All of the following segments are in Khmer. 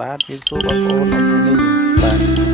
បាទជម្រាបសួរបងប្អូនអរគុណនេះបាទ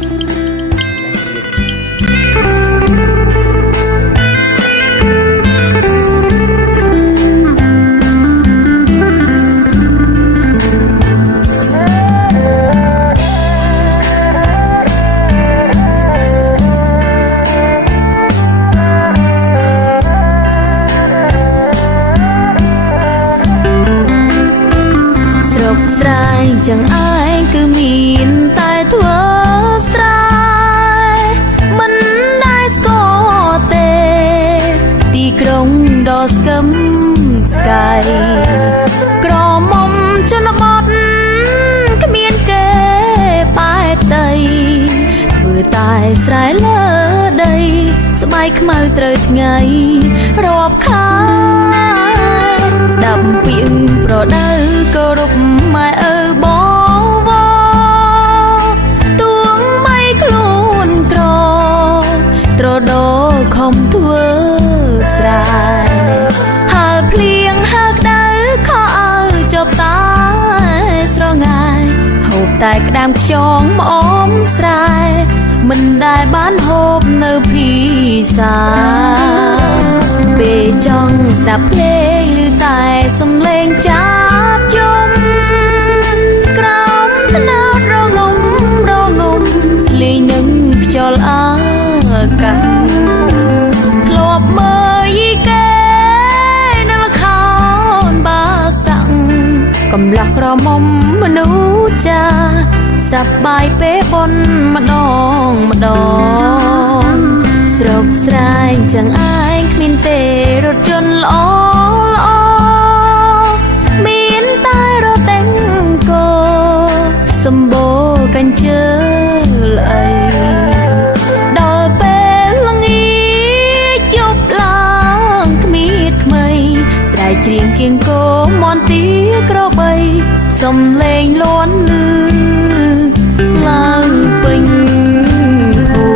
chẳng ai cứ miền tai thua sai mình đai có tê ti krong đo scum sky cro mong cho nó bọt cái miền kề bài tây vừa tai sai lỡ đâyสบายขมาวត្រូវថ្ងៃរាប់ខាយស្ដាប់ពាក្យប្រដៅគោរពម៉ែឪបងវទួងបីខ្លួនក្រត្រដោខំធ្វើស្រែហើភ្លៀងហើក្ដៅខោឲ្យចប់តាស្រងាយហូបតែក្តាមខ្យងម្អមស្រែមិនដែលបានហូបនៅភាសាពេលចង់ស្ដាប់ភ្លេងឮតែសំឡេងចាប់យំក្រោមថ្នោតរងំលេងនឹងខ្យល់អាកាសធ្លាប់មើលយីកេនៅល្ខោនបាសាំងកំឡោះក្រមុំមនុស្សចាសប្បាយពេលបនម្ដងស្រុកស្រែងចឹងឯងគ្មានទេរថយន្តល្អមានតែរទេងគោសម្បូរកញ្ជើអីដល់ពេលល្ងាចជប់ឡើងគ្មានថ្មីស្រែកច្រៀងគៀងគោមន់ទីក្របីសំឡេងលាន់លឺឡើងពេញភូ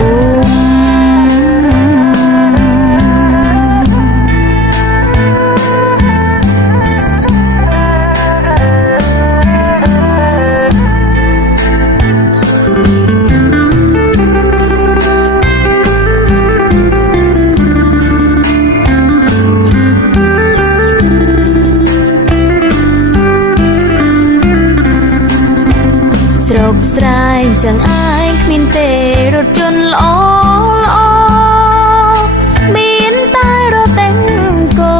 ស្រុកស្រែងចឹងឯងគ្មានទេរថយន្តល្អមានតែរទេងគោ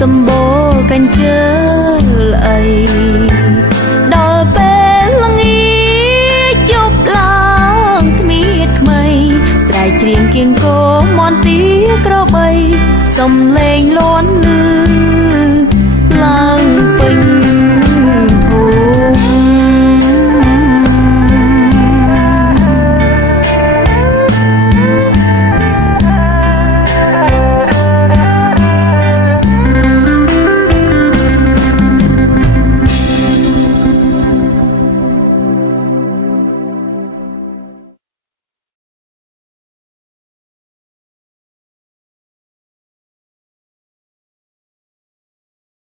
សម្បូរកញ្ជើអីដល់ពេលល្ងាចជប់ឡើងគ្មានថ្មីស្រែកច្រៀងគៀងគោមន់ទីក្របីសំឡេងលាន់លឺ